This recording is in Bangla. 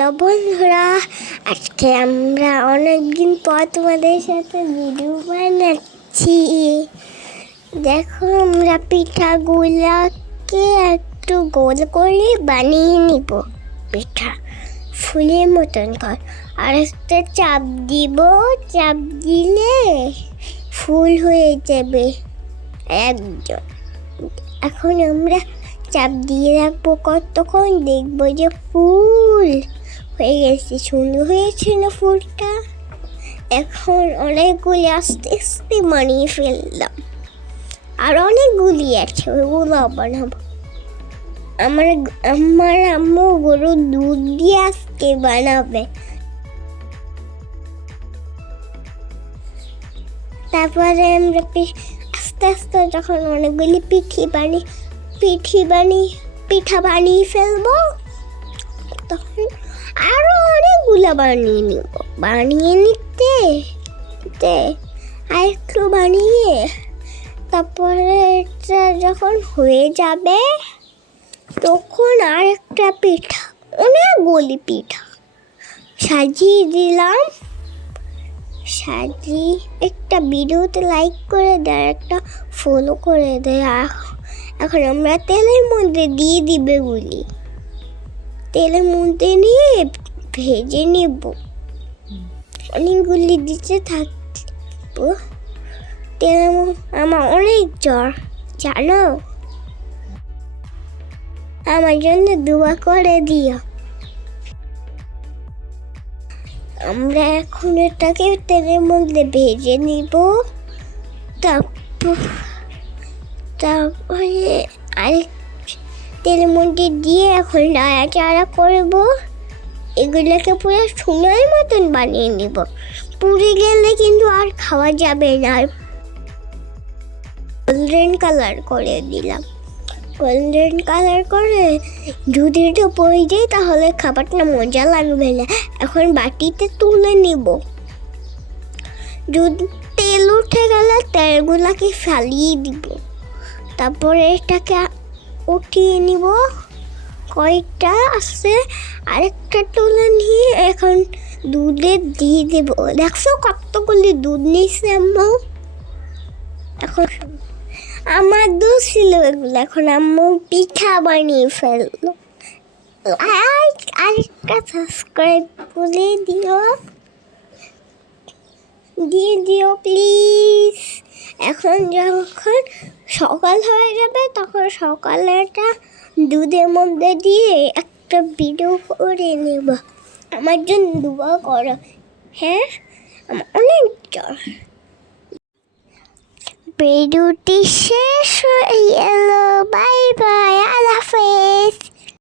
হ্যালো বন্ধুরা, আজকে আমরা অনেকদিন পর তোমাদের সাথে ভিডিও বানাচ্ছি। দেখো আমরা পিঠাগুলাকে একটু গোল করে বানিয়ে নিব। পিঠা ফুলের মতন কর। আর একটা চাপ দিব, চাপ দিলে ফুল হয়ে যাবে একজন এখন আমরা চাপ দিয়ে রাখব, কতক্ষণ দেখব যে ফুল হয়ে গেছে সুন্দর হয়েছিল ফুলটা। এখন অনেকগুলি আস্তে আস্তে বানিয়ে ফেললাম। আর অনেকগুলি আছে, ওগুলো বানাবো আমার আমার আম্মু গরুর দুধ দিয়ে আজকে বানাবে। তারপরে আমরা আস্তে আস্তে যখন অনেকগুলি পিঠি বানিয়ে পিঠি বানিয়ে পিঠা বানিয়ে ফেলব, তখন অনেকগুলো বানিয়ে নিব। বানিয়ে নিতে? নিতে আর একটু বানিয়ে। তারপরে এটা যখন হয়ে যাবে, তখন আর একটা পিঠা অনেকগুলি পিঠা সাজিয়ে দিলাম। সাজিয়ে একটা ভিডিওতে লাইক করে দেয় একটা ফলো করে দেয় এখন আমরা তেলের মধ্যে দিয়ে দিবে গুলি। তেলের মধ্যে নিয়ে ভেজে নেব। অনেকগুলি দিতে থাকব। আমার অনেক জ্বর, জানো? আমার জন্য দোয়া করে দিও। আমরা এখন এটাকে তেলের মধ্যে ভেজে নিব। তারপর, তারপরে আরেক তেলের মধ্যে দিয়ে এখন নাড়াচাড়া করব। এগুলোকে পুরো সোনার মতন বানিয়ে নিব। পুড়ে গেলে কিন্তু আর খাওয়া যাবে না। গোল্ডেন কালার করে দিলাম। গোল্ডেন কালার করে যদি এটা পড়ে যায় তাহলে খাবারটা মজা লাগবে না। এখন বাটিতে তুলে নিব। যদি তেল উঠে গেলে তেলগুলাকে ফালিয়ে দিব। তারপরে এটাকে উঠিয়ে নিব। কয়টা আছে? আরেকটা তুলে নিয়ে এখন দুধে দিয়ে দেব। দেখছ কতগুলি দুধ নিয়েছে আম্মু? এখন আমার দুধ ছিল এগুলো। এখন আম্মু পিঠা বানিয়ে ফেলল। আর আরেকটা সাবস্ক্রাইব করে দিও। দিয়ে দিও প্লিজ এখন যখন সকাল হয়ে যাবে, তখন সকালে একটা দুধের মধ্যে দিয়ে একটা ভিডিও করে নেব। আমার জন্য দুবার করো। হ্যাঁ? আমার অনেক জ্বর। ভিডিওটি শেষ হয়ে গেল বাই বাই আল্লাহ